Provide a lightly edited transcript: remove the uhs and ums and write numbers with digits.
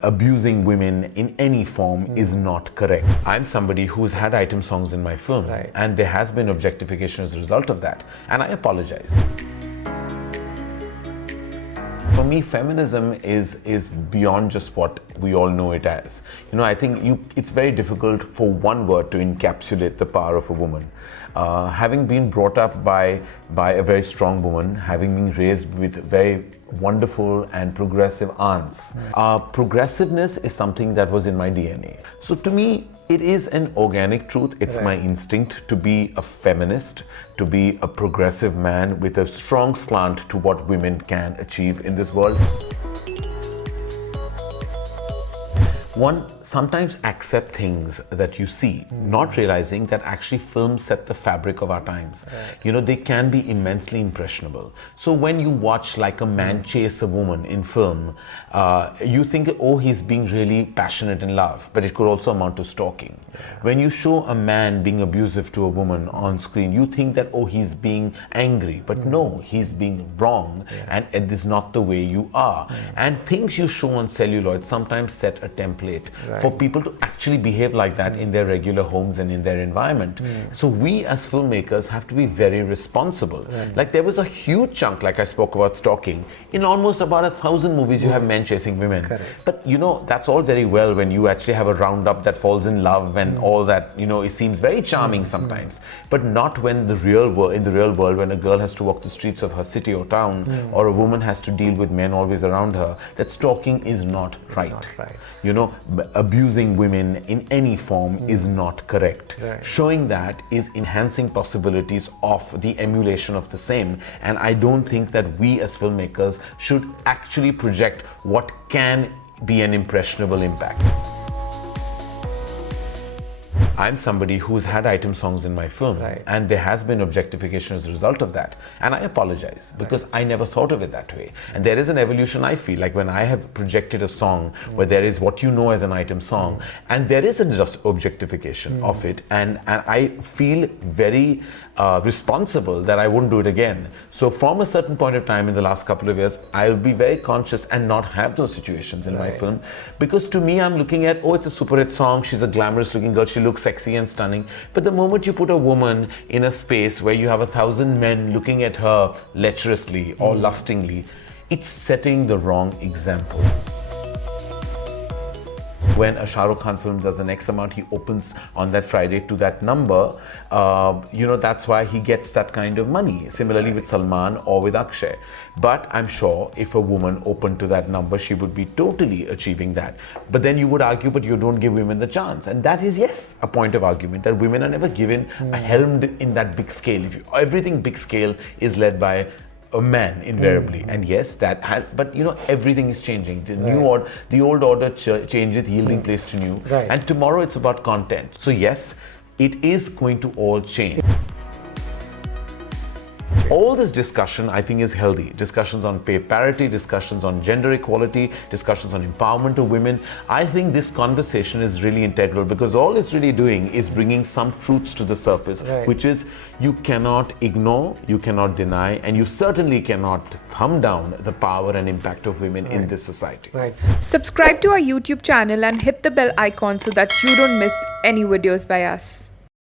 abusing women in any form is not correct. I'm somebody who's had item songs in my film, and there has been objectification as a result of that, and I apologize. For me, feminism is beyond just what we all know it as. I think it's very difficult for one word to encapsulate the power of a woman. Having been brought up by a very strong woman, having been raised with very wonderful and progressive aunts, progressiveness is something that was in my DNA. So to me, it is an organic truth. It's my instinct to be a feminist, to be a progressive man with a strong slant to what women can achieve in this world. One sometimes accept things that you see, not realizing that actually films set the fabric of our times. They can be immensely impressionable. So when you watch like a man chase a woman in film, you think, oh, he's being really passionate in love, but it could also amount to stalking. When you show a man being abusive to a woman on screen, you think that, oh, he's being angry, but no, he's being wrong, and it is not the way you are. And things you show on celluloid sometimes set a template for people to actually behave like that in their regular homes and in their environment. So we as filmmakers have to be very responsible. Like there was a huge chunk, like I spoke about stalking, in almost about 1,000 movies you have men chasing women. But that's all very well when you actually have a roundup that falls in love and all that, it seems very charming sometimes. But not when in the real world, when a girl has to walk the streets of her city or town, or a woman has to deal with men always around her, that stalking is not right. Abusing women in any form is not correct. Showing that is enhancing possibilities of the emulation of the same, and I don't think that we as filmmakers should actually project what can be an impressionable impact. I'm somebody who's had item songs in my film, and there has been objectification as a result of that, and I apologize because I never thought of it that way. And there is an evolution, I feel like, when I have projected a song where there is what you know as an item song, and there is a just objectification of it, and I feel very responsible that I wouldn't do it again. So from a certain point of time in the last couple of years, I'll be very conscious and not have those situations in my film, because to me, I'm looking at, oh, it's a super hit song, she's a glamorous looking girl, she looks sexy and stunning. But the moment you put a woman in a space where you have 1,000 men looking at her lecherously or lustingly, it's setting the wrong example. When a Shah Rukh Khan film does an X amount, he opens on that Friday to that number, that's why he gets that kind of money. Similarly with Salman or with Akshay. But I'm sure if a woman opened to that number, she would be totally achieving that. But then you would argue, but you don't give women the chance. And that is, yes, a point of argument, that women are never given a helm in that big scale. Everything big scale is led by a man invariably, and yes, that has, but everything is changing. The old order changes, yielding place to new, and tomorrow it's about content. So yes, it is going to all change. All this discussion, I think, is healthy. Discussions on pay parity, discussions on gender equality, discussions on empowerment of women. I think this conversation is really integral, because all it's really doing is bringing some truths to the surface, which is you cannot ignore, you cannot deny, and you certainly cannot thumb down the power and impact of women in this society. Subscribe to our YouTube channel and hit the bell icon so that you don't miss any videos by us.